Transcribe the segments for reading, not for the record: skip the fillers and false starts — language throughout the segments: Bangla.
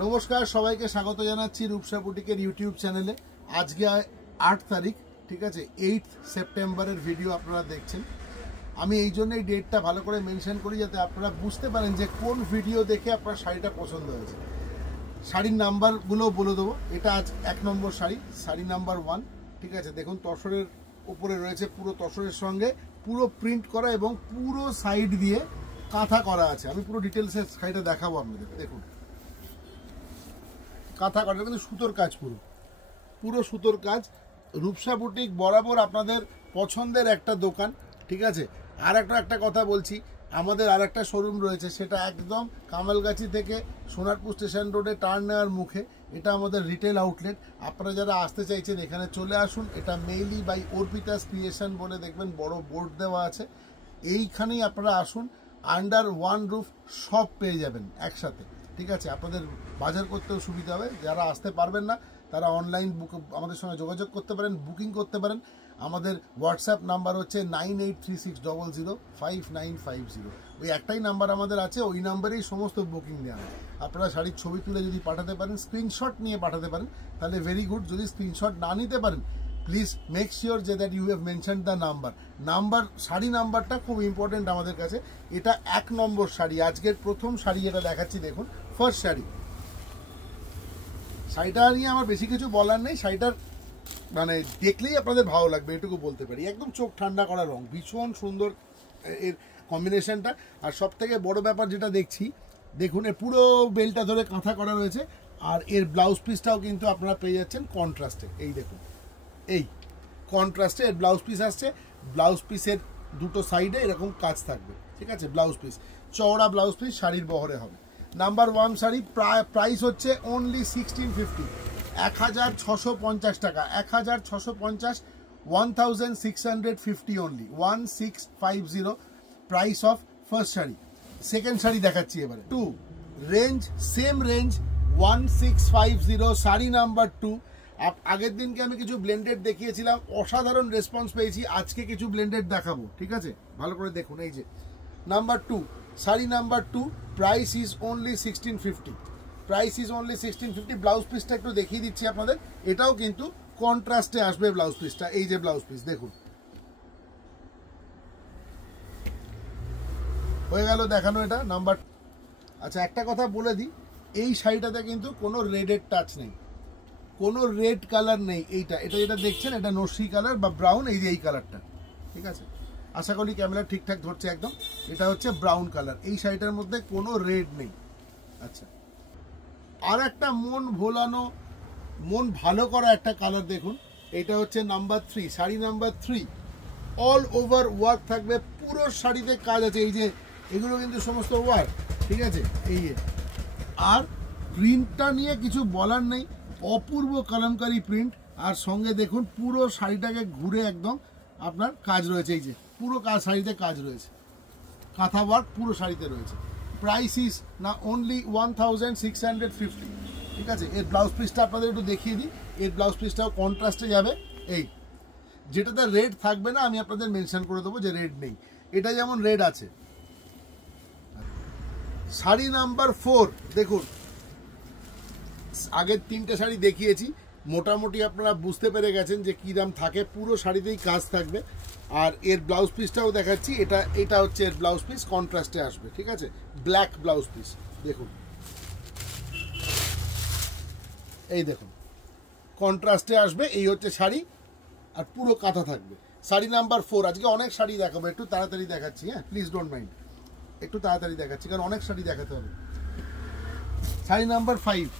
নমস্কার, সবাইকে স্বাগত জানাচ্ছি রূপসা বুটিকের ইউটিউব চ্যানেলে। আজকে 8 তারিখ, ঠিক আছে, 8 সেপ্টেম্বরের ভিডিও আপনারা দেখছেন। আমি এই জন্য এই ডেটটা ভালো করে মেনশন করি যাতে আপনারা বুঝতে পারেন যে কোন ভিডিও দেখে আপনার শাড়িটা পছন্দ হয়েছে। শাড়ির নাম্বারগুলো বলে দেবো। এটা আজ 1 নম্বর শাড়ি, শাড়ি নাম্বার 1, ঠিক আছে। দেখুন তসরের উপরে রয়েছে, পুরো তসরের সঙ্গে পুরো প্রিন্ট করা এবং পুরো সাইড দিয়ে কাঁথা করা আছে। আমি পুরো ডিটেলসে শাড়িটা দেখাবো আপনাদের। দেখুন কাঁথা করা, কিন্তু সুতোর কাজ, পুরো সুতোর কাজ। রূপসা বুটিক বরাবর আপনাদের পছন্দের একটা দোকান, ঠিক আছে। আর একটা কথা বলছি, আমাদের আর একটা শোরুম রয়েছে, সেটা একদম কামালগাছি থেকে সোনারপুর স্টেশন রোডে টার্ন নেওয়ার মুখে। এটা আমাদের রিটেল আউটলেট। আপনারা যারা আসতে চাইছেন এখানে চলে আসুন। এটা মেইলি বাই অর্পিতাস ক্রিয়েশন বলে দেখবেন বড় বোর্ড দেওয়া আছে। এইখানেই আপনারা আসুন, আন্ডার ওয়ান রুফ সব পেয়ে যাবেন একসাথে, ঠিক আছে। আপনাদের বাজার করতেও সুবিধা হবে। যারা আসতে পারবেন না তারা অনলাইন আমাদের সঙ্গে যোগাযোগ করতে পারেন, বুকিং করতে পারেন। আমাদের হোয়াটসঅ্যাপ নাম্বার হচ্ছে 9836005950। ওই একটাই নাম্বার আমাদের আছে, ওই নাম্বারেই সমস্ত বুকিং নেওয়া হয়। আপনারা শাড়ির ছবি তুলে যদি পাঠাতে পারেন, স্ক্রিনশট নিয়ে পাঠাতে পারেন, তাহলে ভেরি গুড। যদি স্ক্রিনশট না নিতে পারেন, প্লিজ মেক শিওর যে that you have mention the number. Sorry নাম্বারটা খুব ইম্পর্টেন্ট আমাদের কাছে। এটা 1 নম্বর শাড়ি, আজকের প্রথম শাড়ি যেটা দেখাচ্ছি, দেখুন ফার্স্ট শাড়ি। শাড়িটা নিয়ে আমার বেশি কিছু বলার নেই। শাড়িটার মানে দেখলেই আপনাদের ভালো লাগবে, এটুকু বলতে পারি। একদম চোখ ঠান্ডা করা রং, ভীষণ সুন্দর এর কম্বিনেশনটা। আর সব থেকে বড় ব্যাপার যেটা দেখছি, দেখুন এর পুরো বেলটা ধরে কাঁথা করা রয়েছে। আর এর ব্লাউজ পিসটাও কিন্তু আপনারা পেয়ে যাচ্ছেন কন্ট্রাস্টে। এই দেখুন, এই কন্ট্রাস্টে এর ব্লাউজ পিস আসছে। ব্লাউজ পিসের দুটো সাইডে এরকম কাজ থাকবে, ঠিক আছে। ব্লাউজ পিস চওড়া ব্লাউজ পিস শাড়ির বহরে হবে। নাম্বার 1 শাড়ি, প্রাইস হচ্ছে অনলি 1650, 1650 টাকা, 1650, 1650 only, 1650 price of first sari. Second sari দেখাচ্ছি এবারে। 2 range, same range, 1650, sari number 2। আগের দিনকে আমি কিছু ব্লেন্ডেড দেখিয়েছিলাম, অসাধারণ রেসপন্স পেয়েছি। আজকে কিছু ব্লেন্ডেড দেখাবো, ঠিক আছে। ভালো করে দেখুন। এই যে number 2, sari number 2, price is only 1650, price is only 1650। Blouse পিসটা একটু দেখিয়ে দিচ্ছি আপনাদের। এটাও কিন্তু কন্ট্রাস্টে আসবে ব্লাউজ পিসটা। এই যে ব্লাউজ পিস দেখুন, হয়ে গেল দেখানো এটা নাম্বার। আচ্ছা, একটা কথা বলে দিই, এই শাড়িটাতে কিন্তু কোনো রেডের টাচ নেই, কোনো রেড কালার নেই। এটা যেটা দেখছেন, এটা নস্যি কালার বা ব্রাউন, এই যে এই কালারটা, ঠিক আছে। আশা করি ক্যামেরা ঠিকঠাক ধরছে একদম। এটা হচ্ছে ব্রাউন কালার, এই শাড়িটার মধ্যে কোনো রেড নেই। আচ্ছা, আর একটা মন ভোলানো, মন ভালো করা একটা কালার দেখুন। এটা হচ্ছে number 3, sari number 3। All over work থাকবে, পুরো শাড়িতে কাজ আছে। এই যে এগুলো কিন্তু সমস্ত ওয়ার্ক, ঠিক আছে। এই আর প্রিন্টটা নিয়ে কিছু বলার নেই, অপূর্ব কলমকারী প্রিন্ট। আর সঙ্গে দেখুন পুরো শাড়িটাকে ঘুরে একদম আপনার কাজ রয়েছে। এই যে পুরো শাড়িতে কাজ রয়েছে, কাঁথা ওয়ার্ক পুরো শাড়িতে রয়েছে। প্রাইস ইজ না অনলি 1650, ঠিক আছে। এর ব্লাউজ পিসটা আপনাদের একটু দেখিয়ে দিই। এর ব্লাউজ পিসটাও কন্ট্রাস্টে যাবে। এই যেটাতে রেড থাকবে না, আমি আপনাদের মেনশন করে দেবো যে রেড নেই। এটা যেমন রেড আছে। শাড়ি নাম্বার 4 দেখুন, আগের 3টে শাড়ি দেখিয়েছি, মোটামুটি আপনারা বুঝতে পেরে গেছেন যে কী দাম থাকে। পুরো শাড়িতেই কাজ থাকবে। আর এর ব্লাউজ পিসটাও দেখাচ্ছি। এটা হচ্ছে এর ব্লাউজ পিস, কন্ট্রাস্টে আসবে, ঠিক আছে। ব্ল্যাক ব্লাউজ পিস দেখুন, এই দেখুন কন্ট্রাস্টে আসবে। এই হচ্ছে শাড়ি, আর পুরো কাঁথা থাকবে। শাড়ি নাম্বার 4। আজকে অনেক শাড়ি দেখাবো, একটু তাড়াতাড়ি দেখাচ্ছি, হ্যাঁ প্লিজ ডোন্ট মাইন্ড। একটু তাড়াতাড়ি দেখাচ্ছি কারণ অনেক শাড়ি দেখাতে হবে। Sari number 5,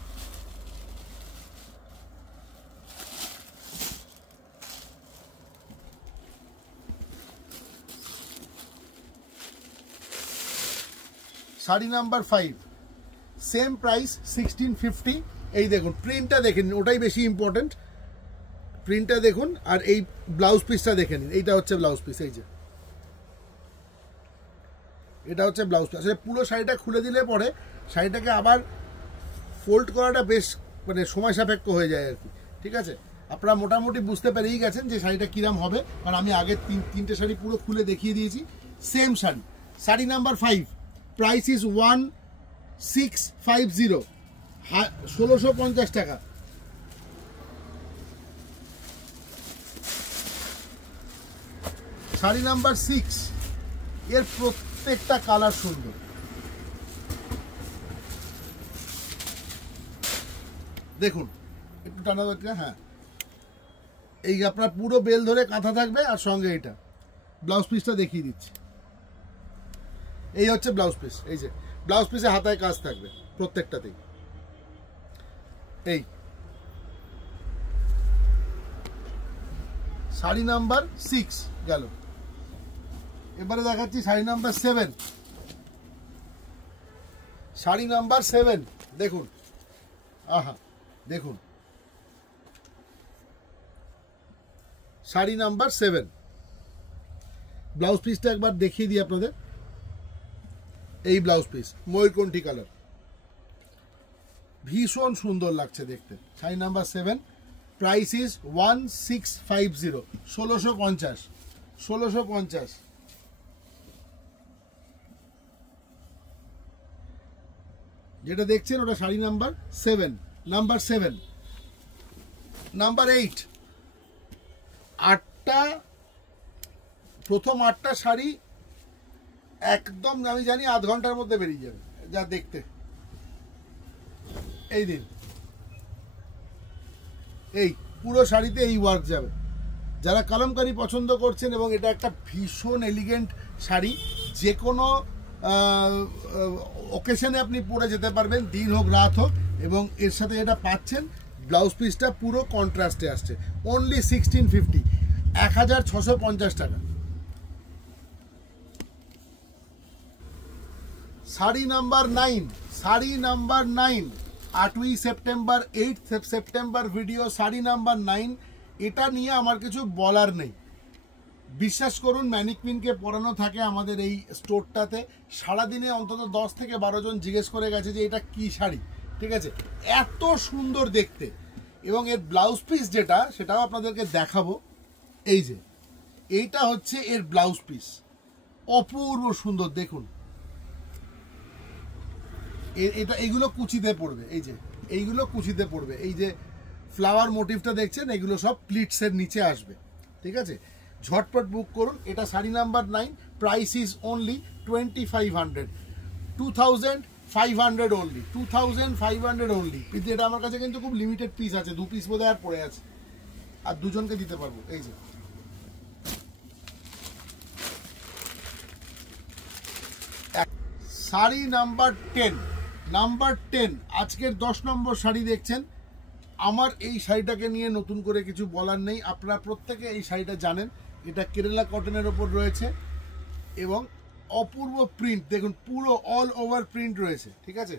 sari number 5, same price 1650। এই দেখুন প্রিন্টটা দেখে নিন, ওটাই বেশি ইম্পর্টেন্ট। প্রিন্টটা দেখুন আর এই ব্লাউজ পিসটা দেখে নিন। এইটা হচ্ছে ব্লাউজ পিস, এই যে এটা হচ্ছে ব্লাউজ পিস। আসলে পুরো শাড়িটা খুলে দিলে পরে শাড়িটাকে আবার ফোল্ড করাটা বেশ মানে সময় সাপেক্ষ হয়ে যায় আর কি, ঠিক আছে। আপনারা মোটামুটি বুঝতে পেরেই গেছেন যে শাড়িটা কিরাম হবে, কারণ আমি আগের 3টে শাড়ি পুরো খুলে দেখিয়ে দিয়েছি। Same sari, sari number 5, price is 1650, 1650 টাকা। শাড়ি নাম্বার 6, এর প্রত্যেকটা কালার সুন্দর। দেখুন একটু টানা দরকার। হ্যাঁ, এই আপনার পুরো বেল ধরে কাঁথা থাকবে, আর সঙ্গে এটা ব্লাউজ পিসটা দেখিয়ে দিচ্ছি। এই হচ্ছে ব্লাউজ পিস। এই যে ব্লাউজ পিসে হাতায় কাজ থাকবে প্রত্যেকটাতেই। এই শাড়ি নাম্বার 6 গেল। এবারে দেখাচ্ছি শাড়ি নাম্বার 7। শাড়ি নাম্বার 7 দেখুন, আহা দেখুন, শাড়ি নাম্বার 7। ব্লাউজ পিসটা একবার দেখিয়ে দিই আপনাদের। এই ব্লাউজ পিস ময়ূরকণ্ঠী কালার, ভীষণ সুন্দর লাগছে দেখতে। Sari number 7, price is 1650, 1650, 1650। যেটা দেখছেন ওটা শাড়ি নাম্বার 7। নাম্বার 7, নাম্বার 8, 8টা, প্রথম 8টা শাড়ি একদম আমি জানি আধ ঘন্টার মধ্যে বেরিয়ে যাবে যা দেখতে। এই দিন এই পুরো শাড়িতে এই ওয়ার্ক যাবে। যারা কলমকারি পছন্দ করছেন, এবং এটা একটা ভীষণ এলিগেন্ট শাড়ি, যে কোনো ওকেশনে আপনি পরে যেতে পারবেন, দিন হোক রাত হোক। এবং এর সাথে এটা পাচ্ছেন ব্লাউজ পিসটা পুরো কন্ট্রাস্টে আসছে, অনলি 1650, 1650 টাকা। শাড়ি নাম্বার 9, শাড়ি নাম্বার 9, 8ই September, 8 September video, sari number 9। এটা নিয়ে আমার কিছু বলার নেই। বিশ্বাস করুন, ম্যানিকুইনকে পরানো থাকে আমাদের এই স্টোরটাতে, সারাদিনে অন্তত 10 থেকে 12 জন জিজ্ঞেস করে গেছে যে এটা কি শাড়ি। ঠিক আছে, এত সুন্দর দেখতে। এবং এর ব্লাউজ পিস যেটা, সেটাও আপনাদেরকে দেখাবো। এই যে এইটা হচ্ছে এর ব্লাউজ পিস, অপূর্ব সুন্দর দেখুন। এটা এইগুলো কুচিতে পড়বে, এই যে এইগুলো কুচিতে পড়বে। এই যে ফ্লাওয়ার মোটিভটা দেখছেন, এগুলো সব প্লিটসের নিচে আসবে। ঠিক আছে, ঝটপট বুক করুন। এটা sari number 9, price is only 2500, 2500 only, 2500 only. কিন্তু এটা আমার কাছে কিন্তু খুব লিমিটেড পিস আছে, 2 পিস বোধহয় আর পড়ে আছে, আর 2 জনকে দিতে পারবো। এই যে শাড়ি নাম্বার 10, নাম্বার 10, আজকের 10 নম্বর শাড়ি দেখছেন। আমার এই শাড়িটাকে নিয়ে নতুন করে কিছু বলার নেই, আপনারা প্রত্যেকে এই শাড়িটা জানেন। এটা কেরালা কটনের ওপর রয়েছে, এবং অপূর্ব প্রিন্ট দেখুন, পুরো অল ওভার প্রিন্ট রয়েছে। ঠিক আছে,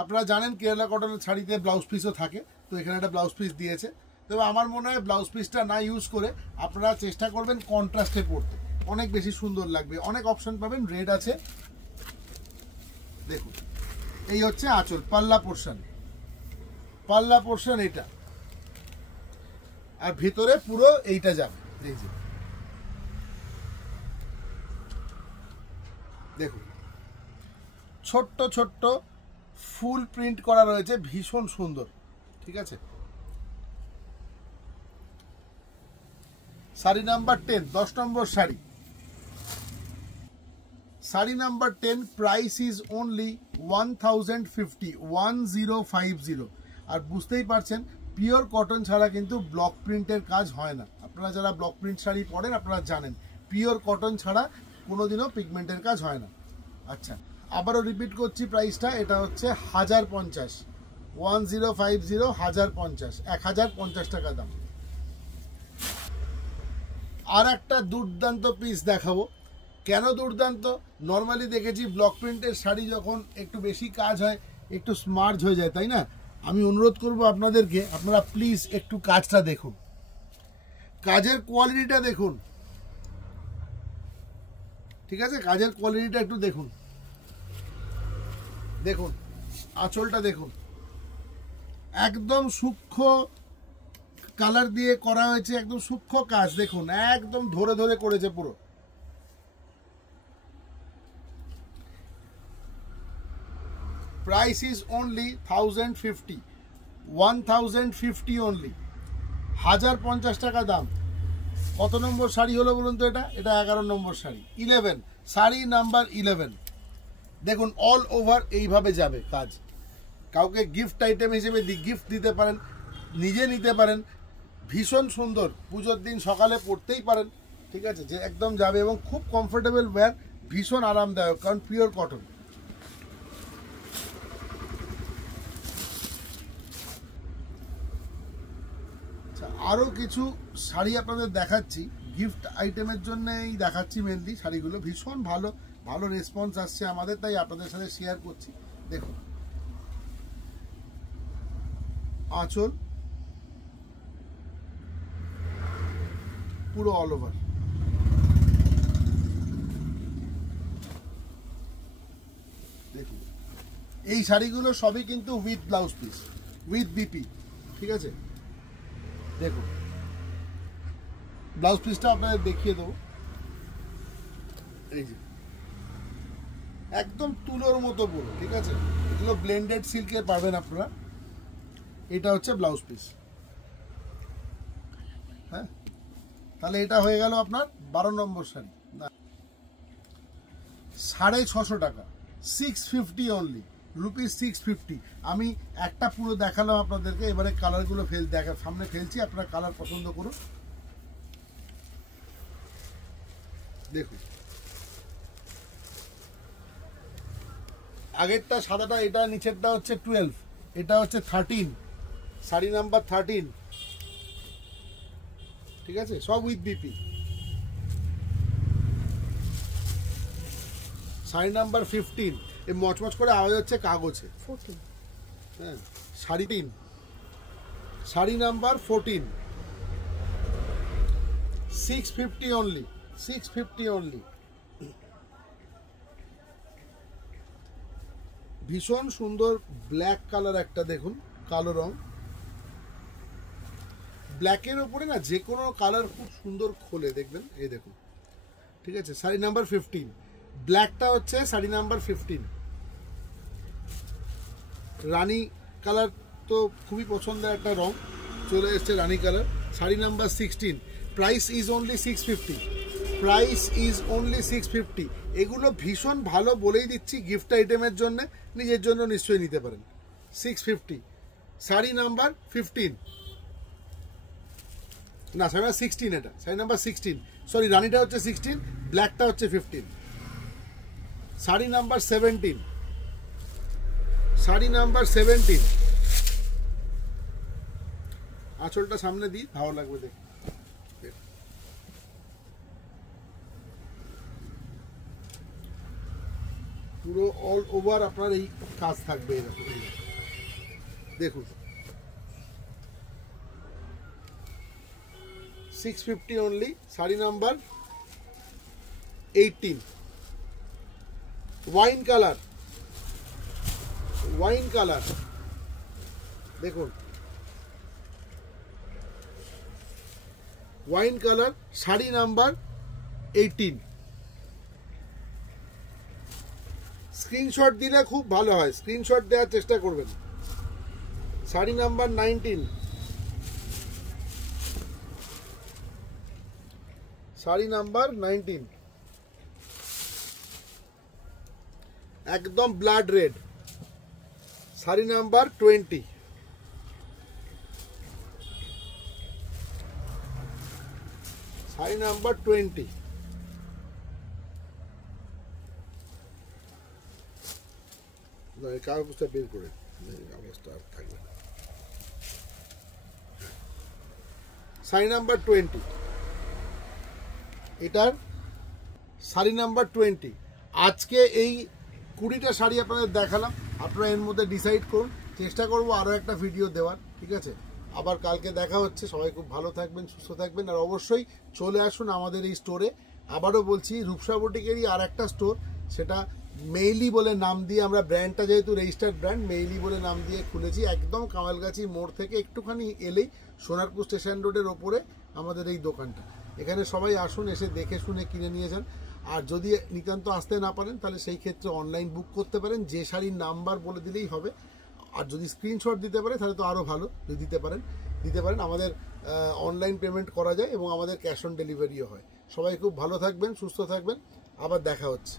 আপনারা জানেন কেরালা কটনের শাড়িতে ব্লাউজ পিসও থাকে, তো এখানে একটা ব্লাউজ পিস দিয়েছে। তবে আমার মনে হয় ব্লাউজ পিসটা না ইউজ করে আপনারা চেষ্টা করবেন কন্ট্রাস্টে পরতে, অনেক বেশি সুন্দর লাগবে। অনেক অপশন পাবেন, রেড আছে দেখুন। এই হচ্ছে আঁচল, পাল্লা পোর্শন, পাল্লা পোর্শন এটা, আর ভিতরে পুরো এইটা যাবে। এই যে দেখুন, ছোট্ট ছোট্ট ফুল প্রিন্ট করা রয়েছে, ভীষণ সুন্দর। ঠিক আছে, sari number 10, 10 number sari, sari number 10, price is only 1050, 1050। আর বুঝতেই পারছেন, পিওর কটন ছাড়া কিন্তু ব্লক প্রিন্টের কাজ হয় না। আপনারা যারা ব্লক প্রিন্ট শাড়ি পরেন আপনারা জানেন, পিওর কটন ছাড়া কোনোদিনও পিগমেন্টের কাজ হয় না। আচ্ছা, আবারও রিপিট করছি প্রাইসটা, এটা হচ্ছে 1050, 1050, 1050, 1050 টাকা দাম। আর একটা দুর্দান্ত পিস দেখাবো। কেন দুর্দান্ত? নর্মালি দেখেছি ব্লক প্রিন্টের শাড়ি যখন একটু বেশি কাজ হয় একটু স্মার্ট হয়ে যায়, তাই না? আমি অনুরোধ করব আপনাদেরকে, আপনারা প্লিজ একটু কাজটা দেখুন, কাজের কোয়ালিটিটা দেখুন। ঠিক আছে, কাজের কোয়ালিটিটা একটু দেখুন। দেখুন আঁচলটা দেখুন, একদম সূক্ষ্ম কালার দিয়ে করা হয়েছে, একদম সূক্ষ্ম কাজ দেখুন, একদম ধরে ধরে করেছে পুরো। প্রাইস ইজ অনলি 1050, 1050 অনলি, 1050 টাকা দাম। কত নম্বর শাড়ি হলো বলুন তো? এটা 11 নম্বর শাড়ি, 11, শাড়ি নাম্বার 11। দেখুন অল ওভার এইভাবে যাবে কাজ। কাউকে গিফট আইটেম হিসেবে গিফট দিতে পারেন, নিজে নিতে পারেন, ভীষণ সুন্দর, পুজোর দিন সকালে পরতেই পারেন, ঠিক আছে, যে একদম যাবে এবং খুব কমফোর্টেবল ওয়্যার, ভীষণ আরামদায়ক, কারণ পিওর কটন। আরও কিছু শাড়ি আপনাদের দেখাচ্ছি, গিফট আইটেমের জন্যই দেখাচ্ছি মেনলি শাড়িগুলো। ভীষণ ভালো ভালো রেসপন্স আসছে আমাদের, তাই আপনাদের সাথে শেয়ার করছি। দেখুন আঁচল পুরো অল ওভার, দেখুন এই শাড়িগুলো সবই কিন্তু with blouse piece, with BP, ঠিক আছে। দেখুন ব্লাউজ পিসটা আপনাদের দেখিয়ে দেবো, এই যে একদম তুলোর মতো পুরো, ঠিক আছে। এগুলো ব্লেন্ডেড সিল্কে পাবেন আপনারা। এটা হচ্ছে ব্লাউজ পিস, হ্যাঁ। তাহলে এটা হয়ে গেল আপনার 12 নম্বর শাড়ি, না 650 টাকা, 650 অনলি, রুপিস 650। আমি একটা পুরো দেখালাম আপনাদেরকে, এবারে কালারগুলো সামনে ফেলছি, আপনারা কালার পছন্দ করুন। দেখুন আগেরটা সাদাটা, এটা নিচেরটা হচ্ছে 12, এটা হচ্ছে 13, শাড়ি নাম্বার 13, ঠিক আছে, সব উইথ বিপি। শাড়ি নাম্বার 15, এই মচমচ করে আওয়াজ হচ্ছে কাগজে, 14, হ্যাঁ, sari 3, sari number 14, 650 only, 650 only. ভীষণ সুন্দর ব্ল্যাক কালার একটা, দেখুন কালো রং, ব্ল্যাকের ওপরে না যে কোনো কালার খুব সুন্দর খোলে, দেখবেন, এই দেখুন, ঠিক আছে। শাড়ি নাম্বার 15, ব্ল্যাকটা হচ্ছে শাড়ি নাম্বার 15। রানী কালার তো খুবই পছন্দের একটা রং, চলে এসছে রানী colour, sari number 16। Price is only 650, price is only 650। এগুলো ভীষণ ভালো, বলেই দিচ্ছি, গিফট আইটেমের জন্য, নিজের জন্য নিশ্চয়ই নিতে পারেন। 650, শাড়ি নাম্বার 15, না শাড়ি নাম্বার 16, এটা শাড়ি নাম্বার 16, সরি, রানীটা হচ্ছে 16, ব্ল্যাকটা হচ্ছে 15। Sari number 17, sari number 17। আঁচলটা সামনে দিই, ভালো লাগবে দেখ, পুরো অল ওভার আপনার এই কাজ থাকবে, এরকম দেখুন। 650 only, sari number 18, wine colour, wine colour, দেখুন wine colour, sari number 18। Screenshot দিলে খুব ভালো হয়, স্ক্রিনশট দেওয়ার চেষ্টা করবেন। শাড়ি নাম্বার 19, শাড়ি নাম্বার 19, একদম blood red, sari number 20, sari number 20। কাগজটা বের করে, কাগজটা আর থাকবে, শাড়ি নাম্বার 20, এটার শাড়ি নাম্বার 20। আজকে এই 20টা শাড়ি আপনাদের দেখালাম, আপনারা এর মধ্যে ডিসাইড করুন, চেষ্টা করব আরও একটা ভিডিও দেওয়ার, ঠিক আছে। আবার কালকে দেখা হচ্ছে, সবাই খুব ভালো থাকবেন, সুস্থ থাকবেন, আর অবশ্যই চলে আসুন আমাদের এই স্টোরে। আবারও বলছি, রূপসা বুটিকেরই আর একটা স্টোর, সেটা মেইলি বলে নাম দিয়ে, আমরা ব্র্যান্ডটা যেহেতু রেজিস্টার্ড ব্র্যান্ড, মেইলি বলে নাম দিয়ে খুলেছি, একদম কামালগাছি মোড় থেকে একটুখানি এলেই সোনারপুর স্টেশন রোডের ওপরে আমাদের এই দোকানটা। এখানে সবাই আসুন, এসে দেখে শুনে কিনে নিয়ে যান। আর যদি নিতান্ত আসতে না পারেন তাহলে সেই ক্ষেত্রে অনলাইন বুক করতে পারেন, যে শাড়ির নাম্বার বলে দিলেই হবে। আর যদি স্ক্রিনশট দিতে পারে তাহলে তো আরও ভালো, যদি দিতে পারেন আমাদের অনলাইন পেমেন্ট করা যায় এবং আমাদের ক্যাশ অন ডেলিভারিও হয়। সবাই খুব ভালো থাকবেন, সুস্থ থাকবেন, আবার দেখা হচ্ছে।